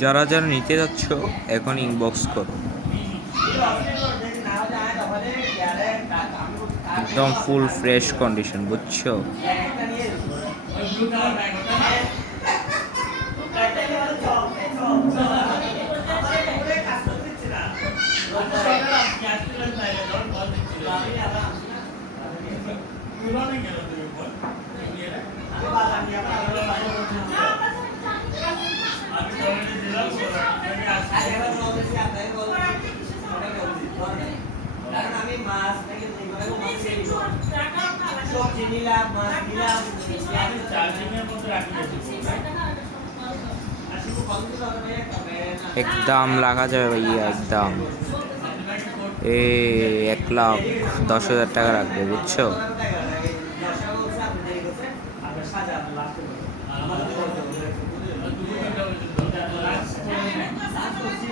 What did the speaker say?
যারা যারা নিতে যাচ্ছ এখন ইনবক্স করো। একদম ফুল ফ্রেশ কন্ডিশন, বুঝছো? একদম লাগা যাবে ভাইয়া, একদম 1,10,000 টাকা রাখবে, বুঝছো?